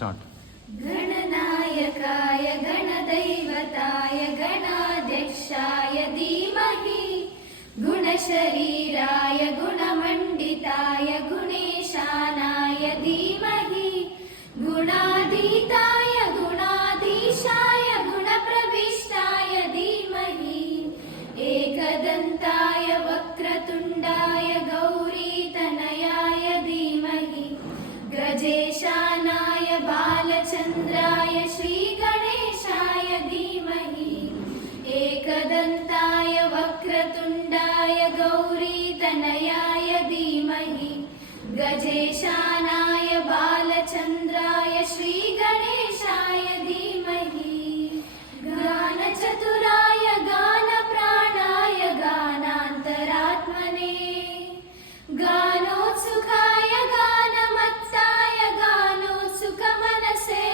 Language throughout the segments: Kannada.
ಸ್ಟಾರ್ಟ್. ಗಣನಾಯಕಾಯ ಗಣದೈವತಾಯ ಗಣಾಧ್ಯಕ್ಷಾಯ ಧೀಮಹಿ ಗುಣಶರೀರಾಯ ಗುಣಮಂಡಿತಾಯ ಗುಣೇಶಾನಾಯ ಧೀಮಹಿ ಗುಣಾತೀತಾಯ ಗುಣಾಧೀಶಾಯ ಗುಣಪ್ರವಿಷ್ಟಾಯ ಧೀಮಹಿ ಏಕದಂತಾಯ ವಕ್ರತುಂಡಾಯ ಗೌರೀತನಯಾಯ ಧೀಮಹಿ ಗಜೇಶಾನಾಯ ಬಾಲಚಂದ್ರಾಯ ಶ್ರೀಗಣೇಶಾಯ ಧೀಮಹಿ ಏಕದಂತಾಯ ವಕ್ರತುಂಡಾಯ ಗೌರೀತನಯಾಯ ಧೀಮಹಿ ಗಜೇಶಾನಾಯ ಬಾಲಚಂದ್ರಾಯ ಶ್ರೀಗಣೇಶಾಯ ಧೀಮಹಿ ಗಾನಚತುರಾಯ ಗಾನಪ್ರಾಣಾಯ ಗಾನಾಂತರಾತ್ಮನೇ ಗಾನೋತ್ಸುಕಾಯ ಗಾನಮತ್ತಾಯ ಗಾನೋತ್ಸುಕಮನಸೇ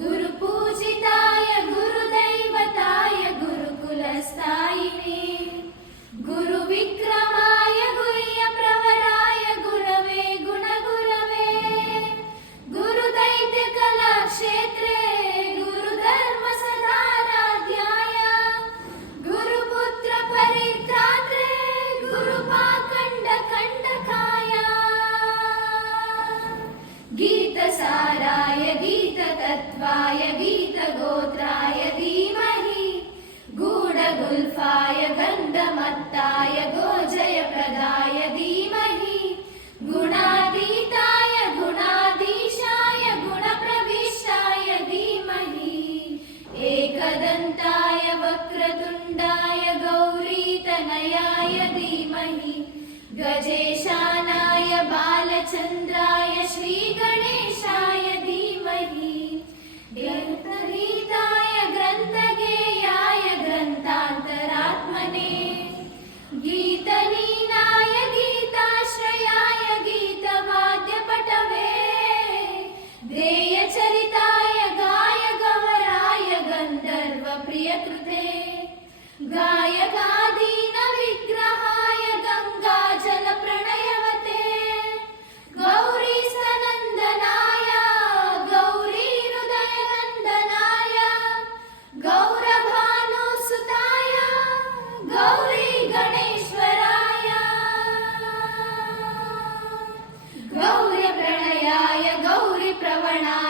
ಗುರುಪೂಜಿತಾಯ ಗುರುದೈವತಾಯ ಗುರುಕುಲಸ್ಥಾಯಿನೇ ಗುರುವಿಕ್ರಮಾಯ ಗುಹ್ಯಪ್ರವರಾಯ ಗುರವೇ ಗುಣಗುರವೇ ಗುರುದೈತ್ಯಕಲಾಕ್ಷೇತ್ರೇ ಗುರುಧರ್ಮಸದಾರಾಧ್ಯಾಯ ಗುರುಪುತ್ರ ಪರಿತ್ರಾತ್ರೆ ಗುರುಪಾಖಂಡಕಂಡಕಾಯ ಗೀತಸಾರಾಯ ಗೀತತತ್ವಾಯ ಗೀತಗೋತ್ರಾಯ ಧೀಮಹಿ ಗೂಢಗುಲ್ಫಾಯ ಗಂಧಮತ್ತಾಯ ಗೋಜಯಪ್ರದಾಯ ಧೀಮಹಿ ಗುಣಾತೀತಾಯ ಗುಣಾಧೀಶಾಯ ಗುಣಪ್ರವಿಷ್ಟಾಯ ಧೀಮಹಿ ಏಕದಂತಾಯ ವಕ್ರತುಂಡಾಯ ಗೌರೀತನಯಾಯ ಧೀಮಹಿ ಗಜೇಶಾನಾಯ ಬಾಲಚಂದ್ರಾಯ ಶ್ರೀಗಣೇಶಾಯ ಧೀಮಹಿ ಗ್ರಂಥಗೀತಾಯ ಗ್ರಂಥಗೇಯಾಯ ಗ್ರಂಥಾಂತರಾತ್ಮನೇ ಗೀತನೀನಾಯ ಗೀತಾಶ್ರಯಾಯ ಗೀತವಾದ್ಯಪಟವೇ ಧ್ಯೇಯಚರಿತಾಯ ಗಾಯ ಗವರಾಯ ಗಂಧರ್ವ ಪ್ರಿಯಕೃತೆ ಗಾಯಕಾದೀನ ವಿಗ್ರಹಾಯ ಗಂಗಾಜಲ ಪ್ರಣಯವತೆ ಗೌರಿ ಸ್ತನಂದನಾಯ ಗೌರಿ ಹೃದಯ ನಂದನಾಯ ಗೌರಭಾನುಸುತಾಯ ಗೌರಿ ಗಣೇಶ್ವರಾಯ ಗೌರಿ ಪ್ರಣಯಾಯ ಗೌರಿ ಪ್ರವಣಾಯ